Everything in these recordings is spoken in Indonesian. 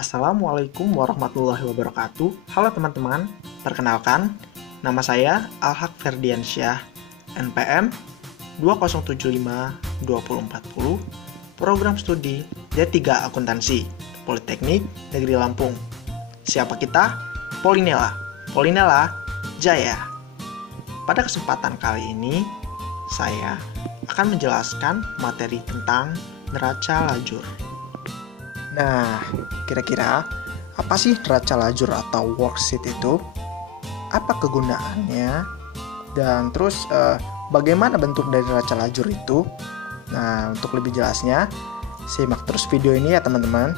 Assalamualaikum warahmatullahi wabarakatuh. Halo teman-teman, perkenalkan, nama saya Alhaq Ferdiansyah, NPM 2075-2040, Program Studi D3 Akuntansi, Politeknik Negeri Lampung. Siapa kita? Polinela Jaya. Pada kesempatan kali ini, saya akan menjelaskan materi tentang neraca lajur. Nah, kira-kira apa sih neraca lajur atau worksheet itu? Apa kegunaannya? Dan terus bagaimana bentuk dari neraca lajur itu? Nah, untuk lebih jelasnya, simak terus video ini ya teman-teman.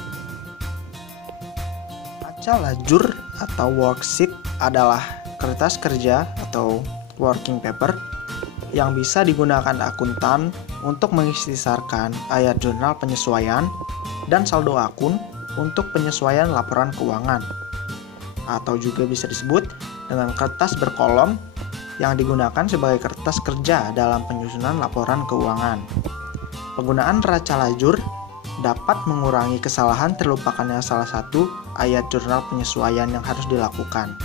Neraca lajur atau worksheet adalah kertas kerja atau working paper yang bisa digunakan akuntan untuk mengistisarkan ayat jurnal penyesuaian dan saldo akun untuk penyesuaian laporan keuangan, atau juga bisa disebut dengan kertas berkolom yang digunakan sebagai kertas kerja dalam penyusunan laporan keuangan. Penggunaan neraca lajur dapat mengurangi kesalahan terlupakannya salah satu ayat jurnal penyesuaian yang harus dilakukan.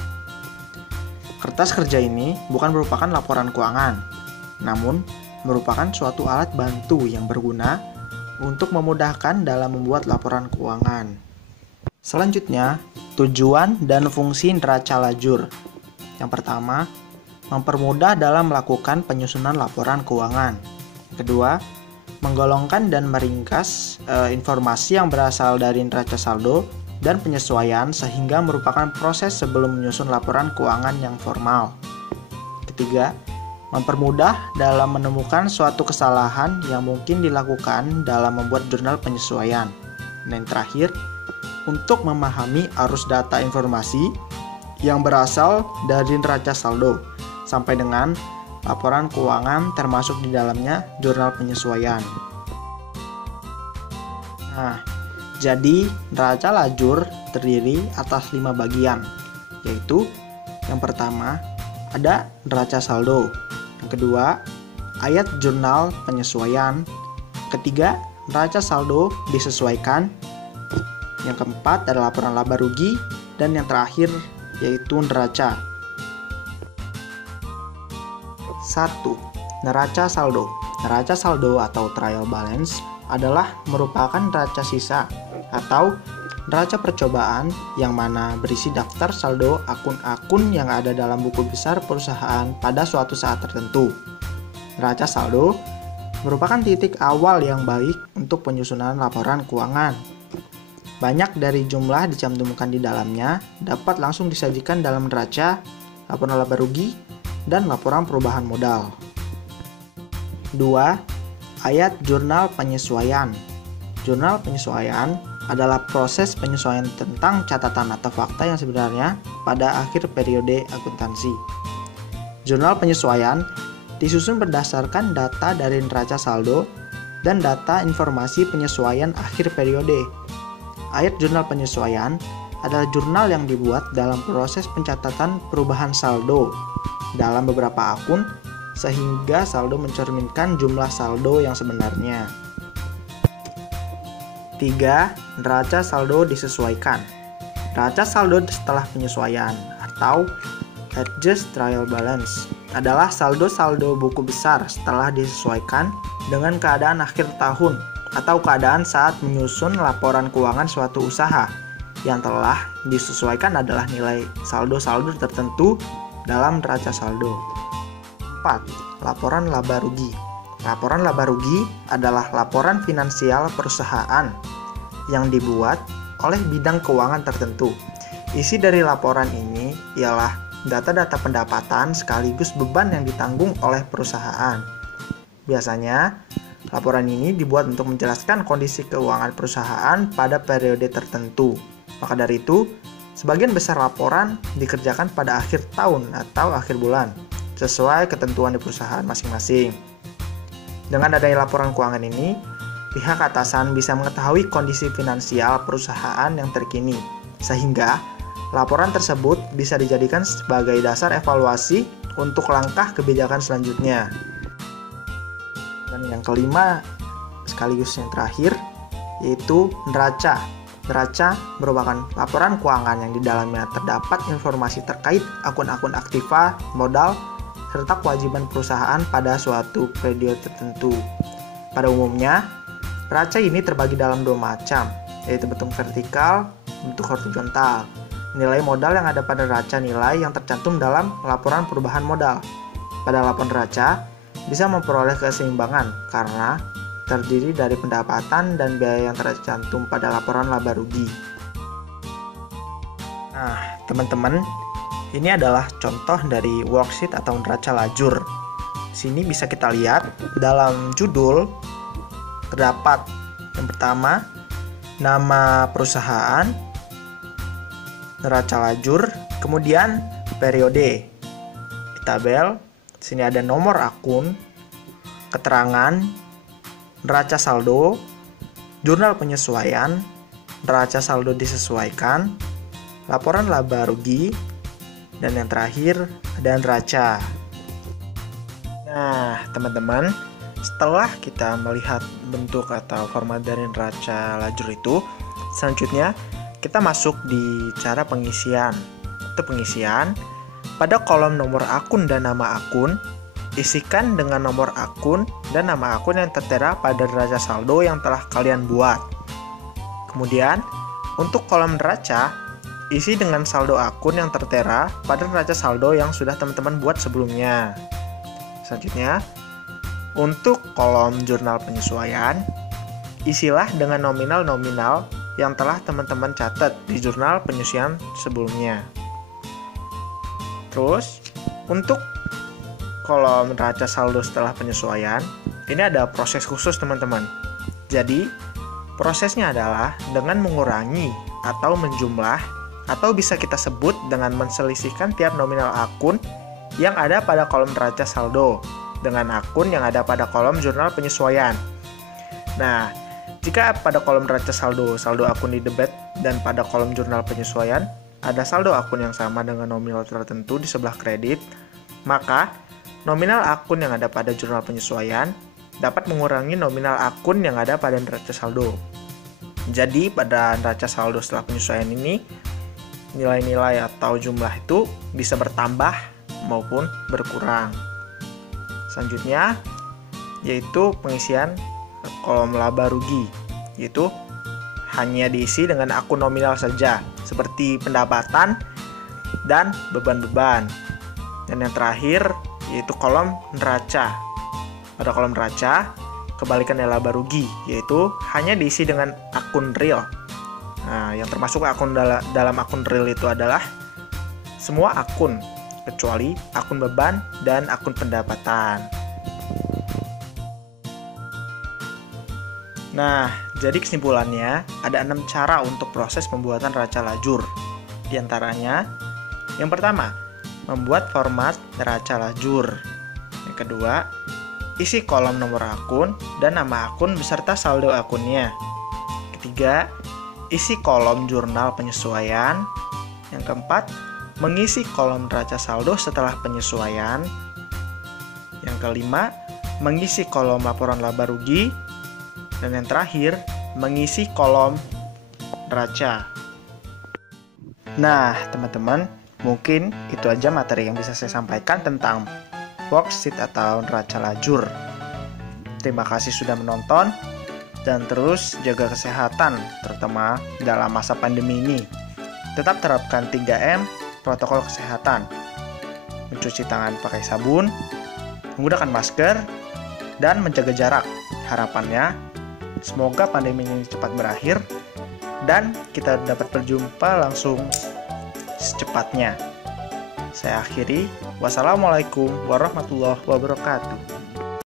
Kertas kerja ini bukan merupakan laporan keuangan, namun merupakan suatu alat bantu yang berguna untuk memudahkan dalam membuat laporan keuangan. Selanjutnya, tujuan dan fungsi neraca lajur. Yang pertama, mempermudah dalam melakukan penyusunan laporan keuangan. Kedua, menggolongkan dan meringkas informasi yang berasal dari neraca saldo dan penyesuaian sehingga merupakan proses sebelum menyusun laporan keuangan yang formal. Ketiga, mempermudah dalam menemukan suatu kesalahan yang mungkin dilakukan dalam membuat jurnal penyesuaian. Dan terakhir, untuk memahami arus data informasi yang berasal dari neraca saldo sampai dengan laporan keuangan termasuk di dalamnya jurnal penyesuaian. Nah, jadi neraca lajur terdiri atas 5 bagian, yaitu yang pertama ada neraca saldo. Yang kedua, ayat jurnal penyesuaian. Ketiga, neraca saldo disesuaikan. Yang keempat adalah laporan laba rugi. Dan yang terakhir yaitu neraca. 1. Neraca saldo. Neraca saldo atau trial balance adalah merupakan neraca sisa atau neraca percobaan yang mana berisi daftar saldo akun-akun yang ada dalam buku besar perusahaan pada suatu saat tertentu. Neraca saldo merupakan titik awal yang baik untuk penyusunan laporan keuangan. Banyak dari jumlah dicantumkan di dalamnya dapat langsung disajikan dalam neraca, laporan laba rugi, dan laporan perubahan modal. 2. Ayat jurnal penyesuaian. Jurnal penyesuaian adalah proses penyesuaian tentang catatan atau fakta yang sebenarnya pada akhir periode akuntansi. Jurnal penyesuaian disusun berdasarkan data dari neraca saldo dan data informasi penyesuaian akhir periode. Ayat jurnal penyesuaian adalah jurnal yang dibuat dalam proses pencatatan perubahan saldo dalam beberapa akun sehingga saldo mencerminkan jumlah saldo yang sebenarnya. 3. Neraca saldo disesuaikan. Neraca saldo setelah penyesuaian atau adjust trial balance adalah saldo-saldo buku besar setelah disesuaikan dengan keadaan akhir tahun atau keadaan saat menyusun laporan keuangan suatu usaha. Yang telah disesuaikan adalah nilai saldo-saldo tertentu dalam neraca saldo. 4. Laporan laba rugi. Laporan laba rugi adalah laporan finansial perusahaan yang dibuat oleh bidang keuangan tertentu. Isi dari laporan ini ialah data-data pendapatan sekaligus beban yang ditanggung oleh perusahaan. Biasanya, laporan ini dibuat untuk menjelaskan kondisi keuangan perusahaan pada periode tertentu. Maka dari itu, sebagian besar laporan dikerjakan pada akhir tahun atau akhir bulan, sesuai ketentuan di perusahaan masing-masing. Dengan adanya laporan keuangan ini, pihak atasan bisa mengetahui kondisi finansial perusahaan yang terkini, sehingga laporan tersebut bisa dijadikan sebagai dasar evaluasi untuk langkah kebijakan selanjutnya. Dan yang kelima, sekaligus yang terakhir, yaitu neraca. Neraca merupakan laporan keuangan yang di dalamnya terdapat informasi terkait akun-akun aktiva, modal, serta kewajiban perusahaan pada suatu periode tertentu. Pada umumnya, neraca ini terbagi dalam dua macam, yaitu bentuk vertikal, bentuk horizontal. Nilai modal yang ada pada neraca nilai yang tercantum dalam laporan perubahan modal. Pada laporan neraca, bisa memperoleh keseimbangan karena terdiri dari pendapatan dan biaya yang tercantum pada laporan laba rugi. Nah, teman-teman, ini adalah contoh dari worksheet atau neraca lajur. Sini bisa kita lihat dalam judul terdapat yang pertama nama perusahaan, neraca lajur, kemudian periode. Di tabel sini ada nomor akun, keterangan, neraca saldo, jurnal penyesuaian, neraca saldo disesuaikan, laporan laba rugi, dan yang terakhir ada neraca. Nah, teman-teman, setelah kita melihat bentuk atau format dari neraca lajur itu, selanjutnya kita masuk di cara pengisian. Untuk pengisian, pada kolom nomor akun dan nama akun, isikan dengan nomor akun dan nama akun yang tertera pada neraca saldo yang telah kalian buat. Kemudian, untuk kolom neraca, isi dengan saldo akun yang tertera pada neraca saldo yang sudah teman-teman buat sebelumnya. Selanjutnya, untuk kolom jurnal penyesuaian, isilah dengan nominal-nominal yang telah teman-teman catat di jurnal penyesuaian sebelumnya. Terus, untuk kolom neraca saldo setelah penyesuaian, ini ada proses khusus teman-teman. Jadi, prosesnya adalah dengan mengurangi atau menjumlah, atau bisa kita sebut dengan menselisihkan tiap nominal akun yang ada pada kolom neraca saldo dengan akun yang ada pada kolom jurnal penyesuaian. Nah, jika pada kolom neraca saldo akun di debit dan pada kolom jurnal penyesuaian ada saldo akun yang sama dengan nominal tertentu di sebelah kredit, maka nominal akun yang ada pada jurnal penyesuaian dapat mengurangi nominal akun yang ada pada neraca saldo. Jadi pada neraca saldo setelah penyesuaian ini, nilai-nilai atau jumlah itu bisa bertambah maupun berkurang. Selanjutnya, yaitu pengisian kolom laba rugi, yaitu hanya diisi dengan akun nominal saja, seperti pendapatan dan beban-beban. Dan yang terakhir, yaitu kolom neraca. Pada kolom neraca, kebalikannya laba rugi, yaitu hanya diisi dengan akun real. Nah, yang termasuk akun dalam akun real itu adalah semua akun, kecuali akun beban dan akun pendapatan. Nah, jadi kesimpulannya, ada 6 cara untuk proses pembuatan neraca lajur. Di antaranya, yang pertama, membuat format neraca lajur. Yang kedua, isi kolom nomor akun dan nama akun beserta saldo akunnya. Ketiga, isi kolom jurnal penyesuaian. Yang keempat, mengisi kolom neraca saldo setelah penyesuaian. Yang kelima, mengisi kolom laporan laba rugi. Dan yang terakhir, mengisi kolom neraca. Nah, teman-teman, mungkin itu aja materi yang bisa saya sampaikan tentang worksheet atau neraca lajur. Terima kasih sudah menonton dan terus jaga kesehatan, terutama dalam masa pandemi ini. Tetap terapkan 3M protokol kesehatan. Mencuci tangan pakai sabun, menggunakan masker, dan menjaga jarak. Harapannya, semoga pandemi ini cepat berakhir dan kita dapat berjumpa langsung secepatnya. Saya akhiri. Wassalamualaikum warahmatullahi wabarakatuh.